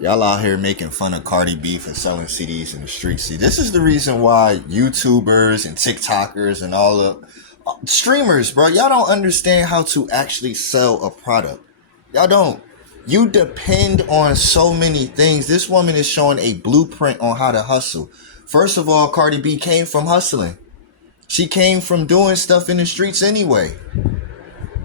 Y'all out here making fun of Cardi B for selling CDs in the streets. See, this is the reason why YouTubers and TikTokers and all the streamers, bro, y'all don't understand how to actually sell a product. Y'all don't. You depend on so many things. This woman is showing a blueprint on how to hustle. First of all, Cardi B came from hustling. She came from doing stuff in the streets anyway.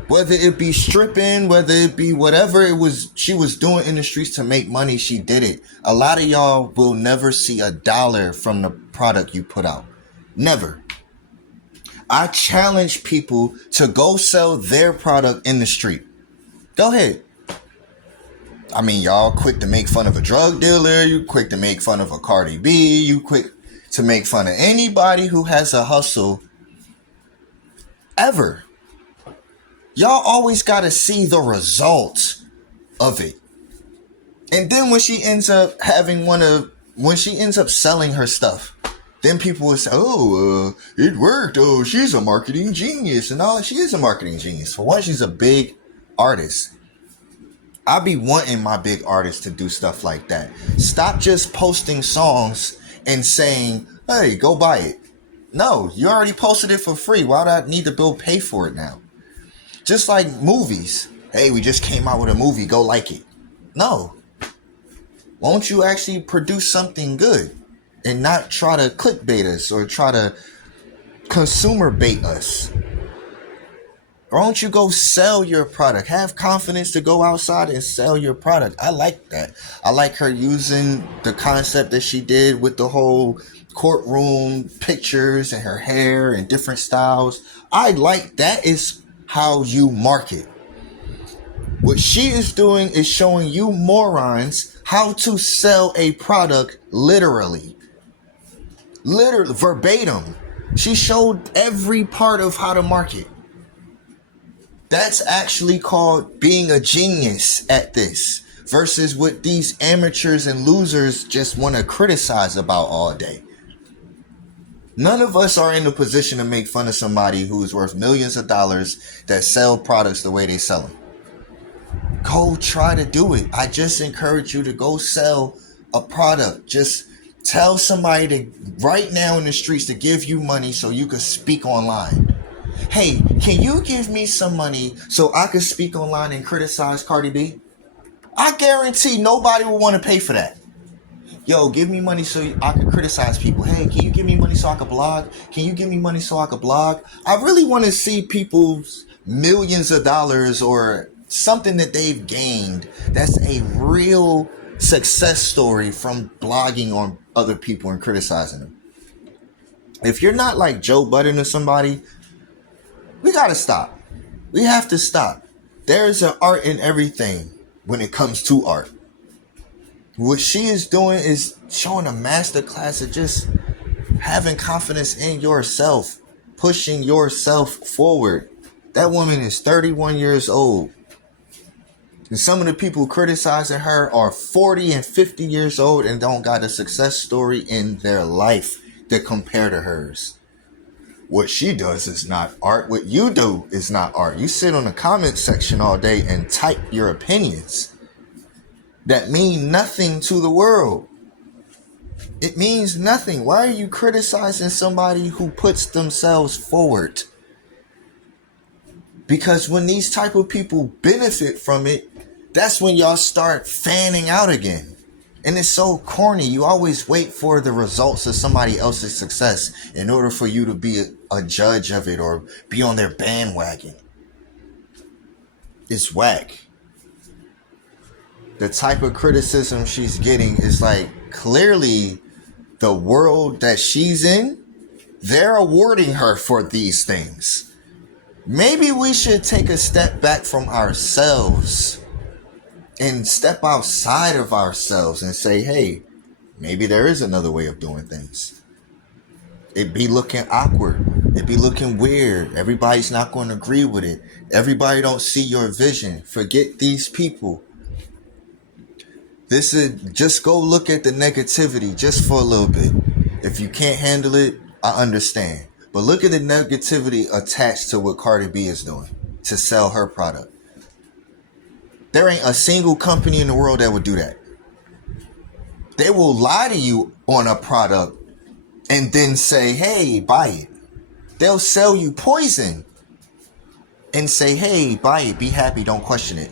Whether it be stripping, whether it be whatever it was she was doing in the streets to make money, she did it. A lot of y'all will never see a dollar from the product you put out. Never. I challenge people to go sell their product in the street. Go ahead. I mean, y'all quick to make fun of a drug dealer. You quick to make fun of a Cardi B. You quick to make fun of anybody who has a hustle ever. Y'all always got to see the results of it. And then when she ends up selling her stuff, then people will say, oh, it worked. Oh, she's a marketing genius and all. She is a marketing genius. For one, she's a big artist. I be wanting my big artists to do stuff like that. Stop just posting songs and saying, hey, go buy it. No, you already posted it for free. Why do I need to pay for it now? Just like movies. Hey, we just came out with a movie. Go like it. No. Won't you actually produce something good and not try to clickbait us or try to consumer bait us? Why don't you go sell your product? Have confidence to go outside and sell your product. I like that. I like her using the concept that she did with the whole courtroom pictures and her hair and different styles. I like that. Is how you market. What she is doing is showing you morons how to sell a product literally. Literally, verbatim. She showed every part of how to market. That's actually called being a genius at this versus what these amateurs and losers just want to criticize about all day. None of us are in the position to make fun of somebody who is worth millions of dollars that sell products the way they sell them. Go try to do it. I just encourage you to go sell a product. Just tell somebody to right now in the streets to give you money so you can speak online. Hey, can you give me some money so I can speak online and criticize Cardi B? I guarantee nobody will want to pay for that. Yo, give me money so I can criticize people. Hey, can you give me money so I can blog? Can you give me money so I can blog? I really want to see people's millions of dollars or something that they've gained that's a real success story from blogging on other people and criticizing them. If you're not like Joe Budden or somebody, we got to stop. We have to stop. There's an art in everything when it comes to art. What she is doing is showing a masterclass of just having confidence in yourself, pushing yourself forward. That woman is 31 years old. And some of the people criticizing her are 40 and 50 years old and don't got a success story in their life to compare to hers. What she does is not art. What you do is not art. You sit on the comment section all day and type your opinions that mean nothing to the world. It means nothing. Why are you criticizing somebody who puts themselves forward? Because when these type of people benefit from it, that's when y'all start fanning out again. And it's so corny. You always wait for the results of somebody else's success in order for you to be a judge of it or be on their bandwagon. It's whack. The type of criticism she's getting is like clearly the world that she's in, they're awarding her for these things. Maybe we should take a step back from ourselves and step outside of ourselves and say, hey, maybe there is another way of doing things. It'd be looking awkward. It'd be looking weird. Everybody's not going to agree with it. Everybody don't see your vision. Forget these people. This is just go look at the negativity just for a little bit. If you can't handle it, I understand. But look at the negativity attached to what Cardi B is doing to sell her product. There ain't a single company in the world that would do that. They will lie to you on a product and then say, hey, buy it. They'll sell you poison and say, hey, buy it, be happy, don't question it.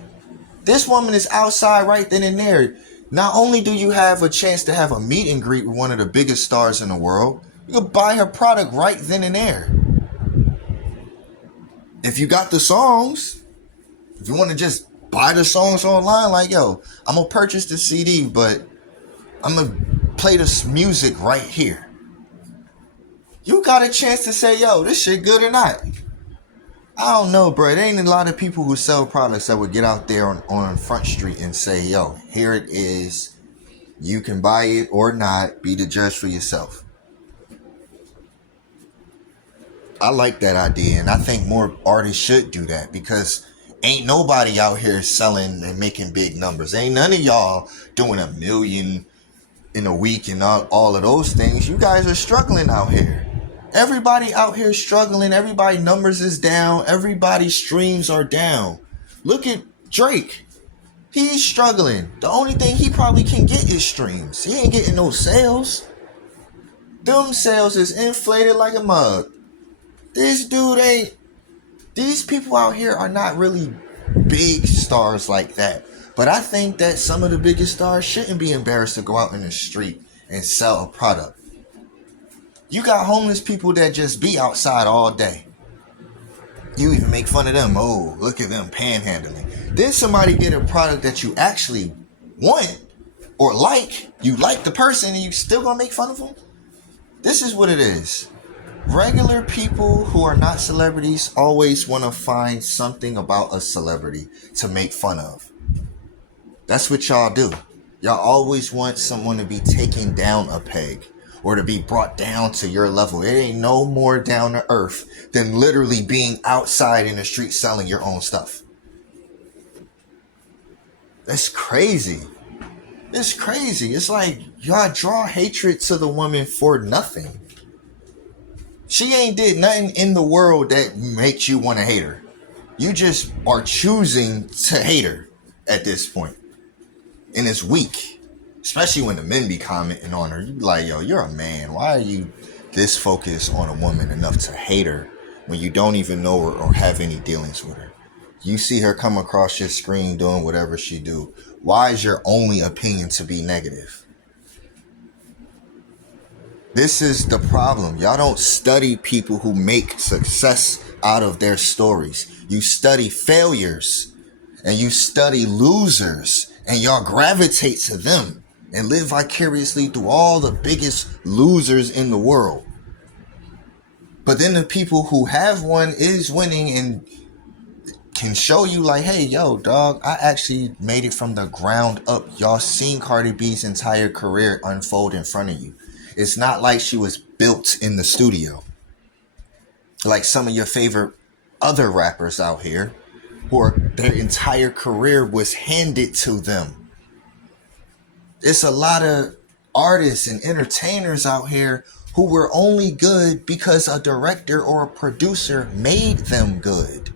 This woman is outside right then and there. Not only do you have a chance to have a meet and greet with one of the biggest stars in the world, you can buy her product right then and there. If you got the songs, if you want to just buy the songs online, like, yo, I'm going to purchase the CD, but I'm going to play this music right here. You got a chance to say, yo, this shit good or not. I don't know, bro. There ain't a lot of people who sell products that would get out there on Front Street and say, yo, here it is. You can buy it or not. Be the judge for yourself. I like that idea, and I think more artists should do that, because ain't nobody out here selling and making big numbers. Ain't none of y'all doing $1 million in a week and all of those things. You guys are struggling out here. Everybody out here struggling. Everybody numbers is down. Everybody's streams are down. Look at Drake. He's struggling. The only thing he probably can get is streams. He ain't getting no sales. Them sales is inflated like a mug. This dude ain't. These people out here are not really big stars like that. But I think that some of the biggest stars shouldn't be embarrassed to go out in the street and sell a product. You got homeless people that just be outside all day. You even make fun of them. Oh, look at them panhandling. Then somebody get a product that you actually want or like. You like the person and you still gonna make fun of them? This is what it is. Regular people who are not celebrities always want to find something about a celebrity to make fun of. That's what y'all do. Y'all always want someone to be taken down a peg or to be brought down to your level. It ain't no more down to earth than literally being outside in the street selling your own stuff. That's crazy. It's crazy. It's like y'all draw hatred to the woman for nothing. She ain't did nothing in the world that makes you want to hate her. You just are choosing to hate her at this point. And it's weak. Especially when the men be commenting on her. You be like, yo, you're a man. Why are you this focused on a woman enough to hate her when you don't even know her or have any dealings with her? You see her come across your screen doing whatever she do. Why is your only opinion to be negative? This is the problem. Y'all don't study people who make success out of their stories. You study failures and you study losers, and y'all gravitate to them and live vicariously through all the biggest losers in the world. But then the people who have won is winning and can show you like, hey, yo, dog, I actually made it from the ground up. Y'all seen Cardi B's entire career unfold in front of you. It's not like she was built in the studio. Like some of your favorite other rappers out here who are, their entire career was handed to them. It's a lot of artists and entertainers out here who were only good because a director or a producer made them good.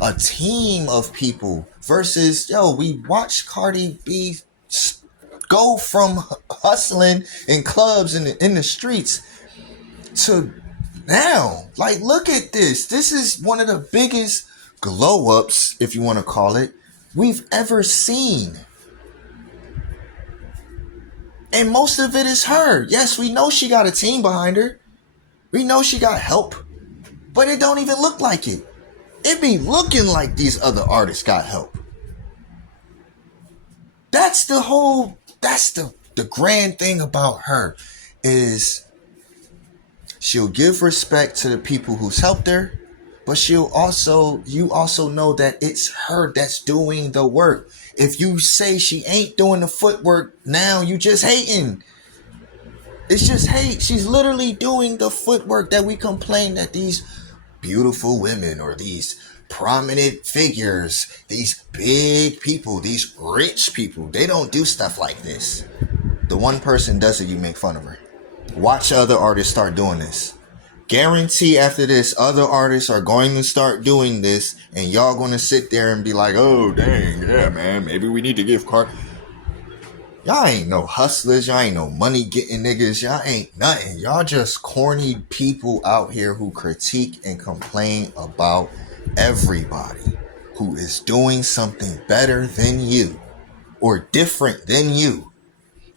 A team of people versus, yo, we watched Cardi B go from hustling in clubs and in the streets to now. Like, look at this. This is one of the biggest glow ups, if you want to call it, we've ever seen. And most of it is her. Yes, we know she got a team behind her. We know she got help. But it don't even look like it. It be looking like these other artists got help. That's the grand thing about her, is she'll give respect to the people who's helped her, but you also know that it's her that's doing the work. If you say she ain't doing the footwork now, you just hating. It's just hate. She's literally doing the footwork that we complain that these beautiful women or these prominent figures, these big people, these rich people, they don't do stuff like this. The one person does it, you make fun of her. Watch other artists start doing this. Guarantee after this, other artists are going to start doing this, and y'all going to sit there and be like, oh, dang, yeah, man, maybe we need to give Cardi. Y'all ain't no hustlers. Y'all ain't no money getting niggas. Y'all ain't nothing. Y'all just corny people out here who critique and complain about everybody who is doing something better than you or different than you.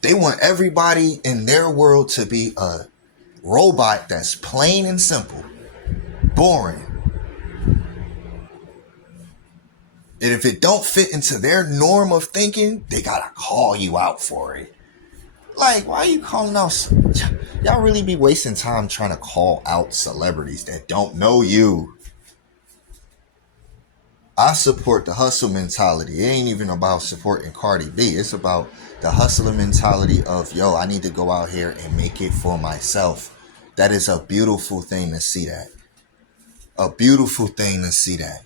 They want everybody in their world to be a robot that's plain and simple, boring. And if it don't fit into their norm of thinking, they gotta call you out for it. Like, why are you calling out? Y'all really be wasting time trying to call out celebrities that don't know you. I support the hustle mentality. It ain't even about supporting Cardi B. It's about the hustler mentality of, yo, I need to go out here and make it for myself. That is a beautiful thing to see that. A beautiful thing to see that.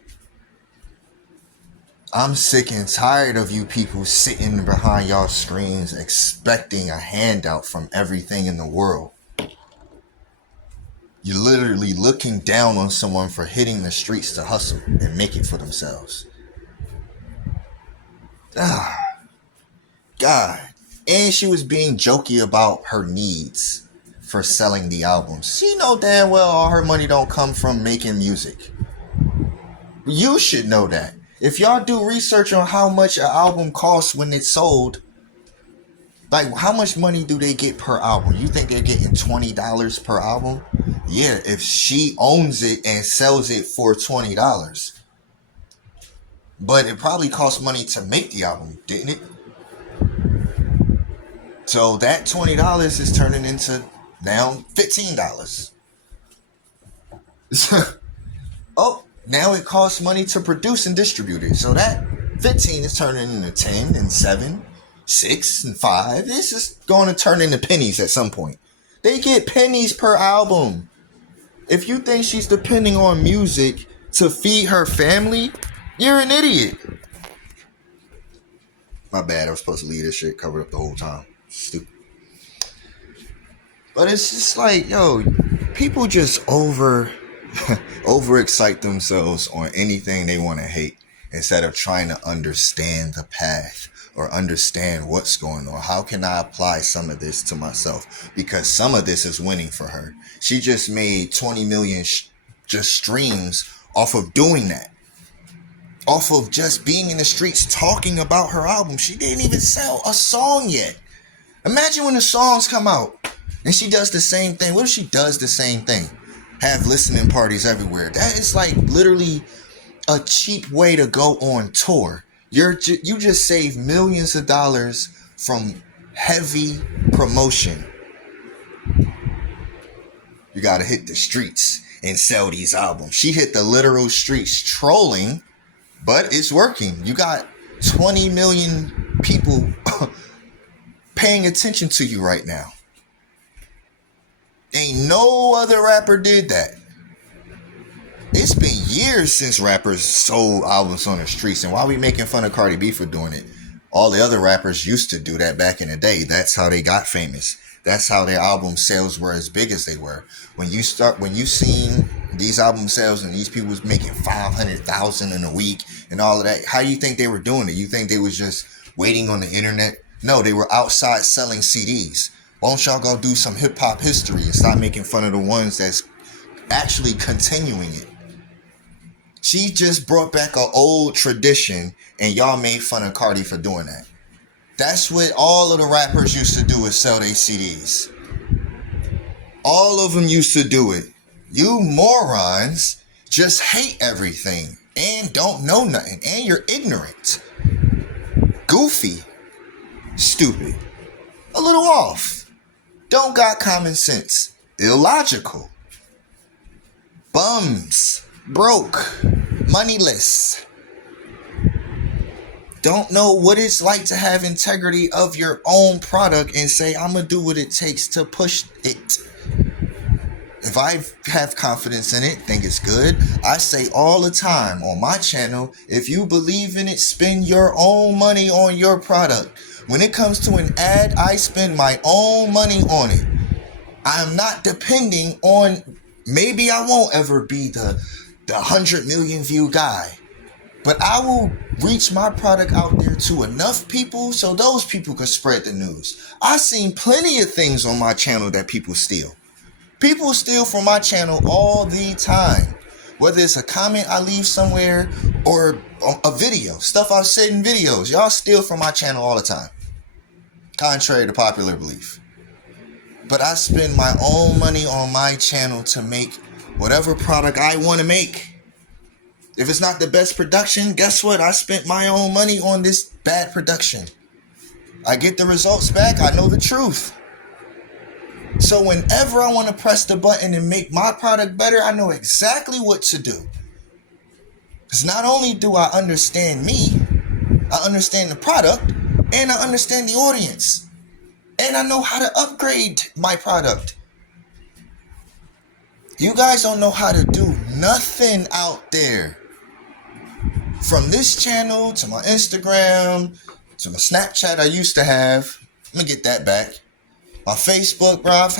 I'm sick and tired of you people sitting behind y'all screens expecting a handout from everything in the world. You're literally looking down on someone for hitting the streets to hustle and make it for themselves. God. And she was being jokey about her needs for selling the albums. She know damn well all her money don't come from making music. You should know that. If y'all do research on how much an album costs when it's sold, like how much money do they get per album? You think they're getting $20 per album? Yeah, if she owns it and sells it for $20. But it probably cost money to make the album, didn't it? So that $20 is turning into now $15. Oh, now it costs money to produce and distribute it. So that 15 is turning into 10 and 7, 6 and 5. This is going to turn into pennies at some point. They get pennies per album. If you think she's depending on music to feed her family, you're an idiot. My bad. I was supposed to leave this shit covered up the whole time. Stupid. But it's just like, yo, people just overexcite themselves on anything they want to hate instead of trying to understand the path or understand what's going on. How can I apply some of this to myself? Because some of this is winning for her. She just made 20 million just streams off of doing that. Off of just being in the streets talking about her album. She didn't even sell a song yet. Imagine when the songs come out and she does the same thing. What if she does the same thing? Have listening parties everywhere. That is like literally a cheap way to go on tour. You just save millions of dollars from heavy promotion. You gotta hit the streets and sell these albums. She hit the literal streets trolling, but it's working. You got 20 million people paying attention to you right now. Ain't no other rapper did that. It's been years since rappers sold albums on the streets. And why are we making fun of Cardi B for doing it? All the other rappers used to do that back in the day. That's how they got famous. That's how their album sales were as big as they were. When you seen these album sales and these people was making 500,000 in a week and all of that, how do you think they were doing it? You think they was just waiting on the internet? No, they were outside selling CDs. Why don't y'all go do some hip hop history and stop making fun of the ones that's actually continuing it? She just brought back an old tradition and y'all made fun of Cardi for doing that. That's what all of the rappers used to do, is sell their CDs. All of them used to do it. You morons just hate everything and don't know nothing, and you're ignorant, goofy, stupid, a little off, don't got common sense, illogical, bums, broke, moneyless, don't know what it's like to have integrity of your own product and say, I'm going to do what it takes to push it. If I have confidence in it, think it's good, I say all the time on my channel, if you believe in it, spend your own money on your product. When it comes to an ad, I spend my own money on it. I'm not depending on, maybe I won't ever be the 100 million view guy. But I will reach my product out there to enough people so those people could spread the news. I've seen plenty of things on my channel that people steal. People steal from my channel all the time. Whether it's a comment I leave somewhere or a video, stuff I've said in videos. Y'all steal from my channel all the time. Contrary to popular belief. But I spend my own money on my channel to make whatever product I want to make. If it's not the best production, guess what? I spent my own money on this bad production. I get the results back. I know the truth. So whenever I want to press the button and make my product better, I know exactly what to do. Because not only do I understand me, I understand the product, and I understand the audience. And I know how to upgrade my product. You guys don't know how to do nothing out there. From this channel to my Instagram to my Snapchat I used to have. Let me get that back. My Facebook, bro, I've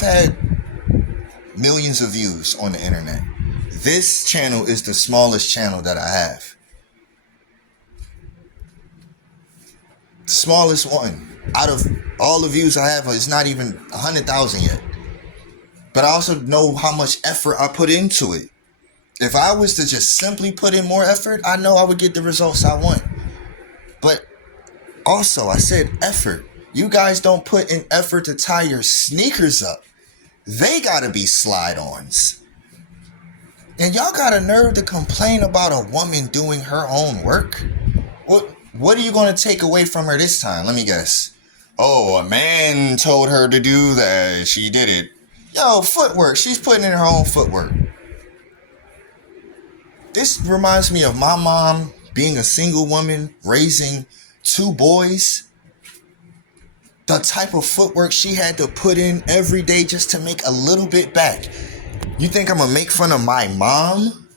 had millions of views on the internet. This channel is the smallest channel that I have. The smallest one. Out of all the views I have, it's not even 100,000 yet. But I also know how much effort I put into it. If I was to just simply put in more effort, I know I would get the results I want. But also, I said effort. You guys don't put in effort to tie your sneakers up. They gotta be slide-ons. And y'all got a nerve to complain about a woman doing her own work? What are you gonna take away from her this time? Let me guess. Oh, a man told her to do that. She did it. Yo, footwork. She's putting in her own footwork. This reminds me of my mom being a single woman, raising 2 boys. The type of footwork she had to put in every day just to make a little bit back. You think I'm going to make fun of my mom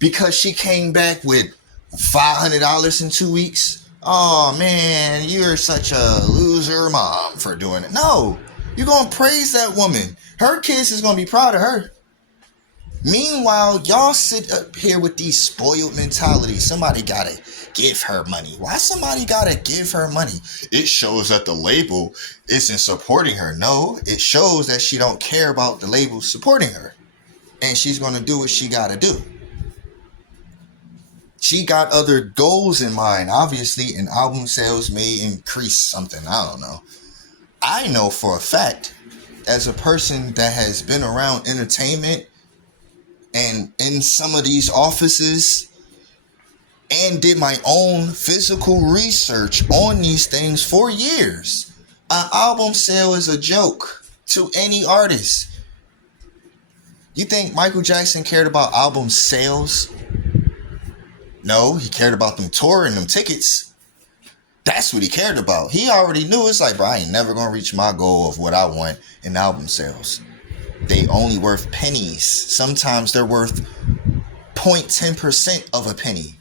because she came back with $500 in 2 weeks? Oh, man, you're such a loser mom for doing it. No, you're going to praise that woman. Her kids is going to be proud of her. Meanwhile, y'all sit up here with these spoiled mentalities. Somebody gotta give her money. Why somebody gotta give her money? It shows that the label isn't supporting her. No, it shows that she don't care about the label supporting her. And she's gonna do what she gotta do. She got other goals in mind. Obviously, and album sales may increase something. I don't know. I know for a fact, as a person that has been around entertainment and in some of these offices and did my own physical research on these things for years, an album sale is a joke to any artist. You think Michael Jackson cared about album sales? No, he cared about them touring, them tickets. That's what he cared about. He already knew. It's like, bro, I ain't never gonna reach my goal of what I want in album sales. They only worth pennies. Sometimes they're worth 0.10% of a penny.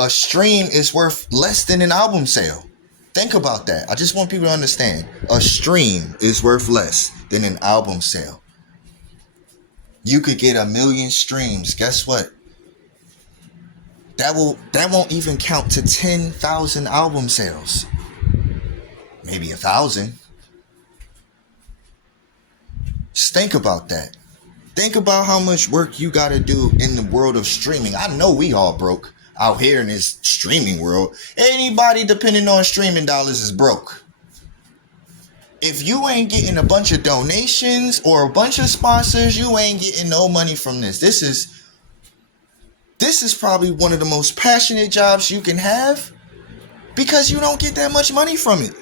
A stream is worth less than an album sale. Think about that. I just want people to understand. A stream is worth less than an album sale. You could get 1 million streams. Guess what? That won't even count to 10,000 album sales. Maybe 1,000. Just think about that. Think about how much work you got to do in the world of streaming. I know we all broke out here in this streaming world. Anybody depending on streaming dollars is broke. If you ain't getting a bunch of donations or a bunch of sponsors, you ain't getting no money from this. This is probably one of the most passionate jobs you can have because you don't get that much money from it.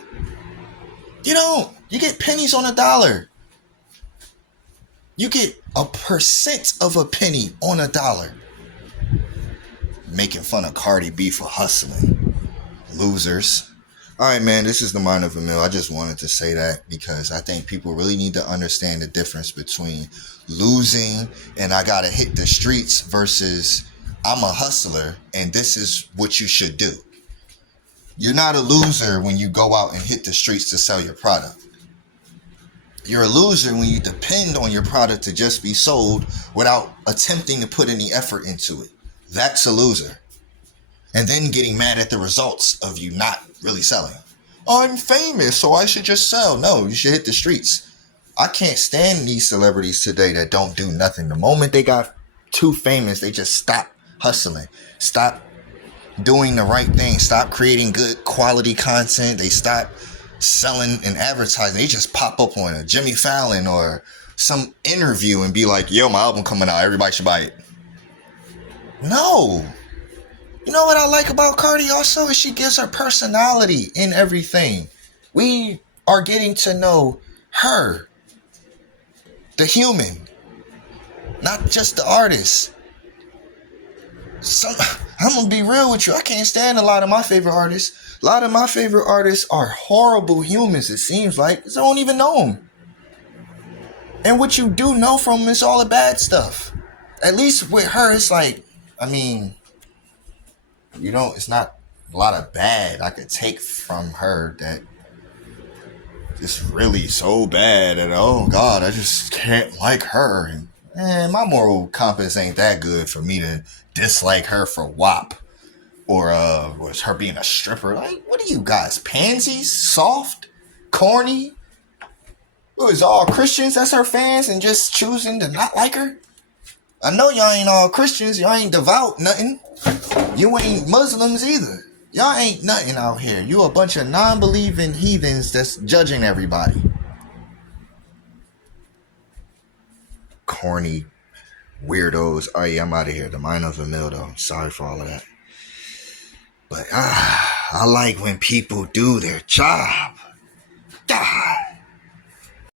You don't. You get pennies on a dollar. You get 1% of a penny on a dollar. Making fun of Cardi B for hustling. Losers. Alright, man, this is the Mind of AMILL. I just wanted to say that because I think people really need to understand the difference between losing and I gotta hit the streets versus I'm a hustler and this is what you should do. You're not a loser when you go out and hit the streets to sell your product. You're a loser when you depend on your product to just be sold without attempting to put any effort into it. That's a loser. And then getting mad at the results of you not really selling. I'm famous, so I should just sell. No, you should hit the streets. I can't stand these celebrities today that don't do nothing. The moment they got too famous, they just stop hustling. Stop doing the right thing. Stop creating good quality content. They stop selling and advertising. They just pop up on a Jimmy Fallon or some interview and be like, yo, my album coming out. Everybody should buy it. No. You know what I like about Cardi also is she gives her personality in everything. We are getting to know her, the human, not just the artist. I'm going to be real with you. I can't stand a lot of my favorite artists. A lot of my favorite artists are horrible humans, it seems like. I don't even know them. And what you do know from them is all the bad stuff. At least with her, it's like, I mean, it's not a lot of bad I could take from her that it's really so bad that, oh God, I just can't like her. And my moral compass ain't that good for me to dislike her for WAP or was her being a stripper. Like, what are you guys, pansies? Soft? Corny? What is all Christians that's her fans and just choosing to not like her? I know y'all ain't all Christians. Y'all ain't devout, nothing. You ain't Muslims either. Y'all ain't nothing out here. You a bunch of non-believing heathens that's judging everybody. Corny weirdos. Oh yeah, I'm out of here. The mind of AMILL though. Sorry for all of that. But I like when people do their job.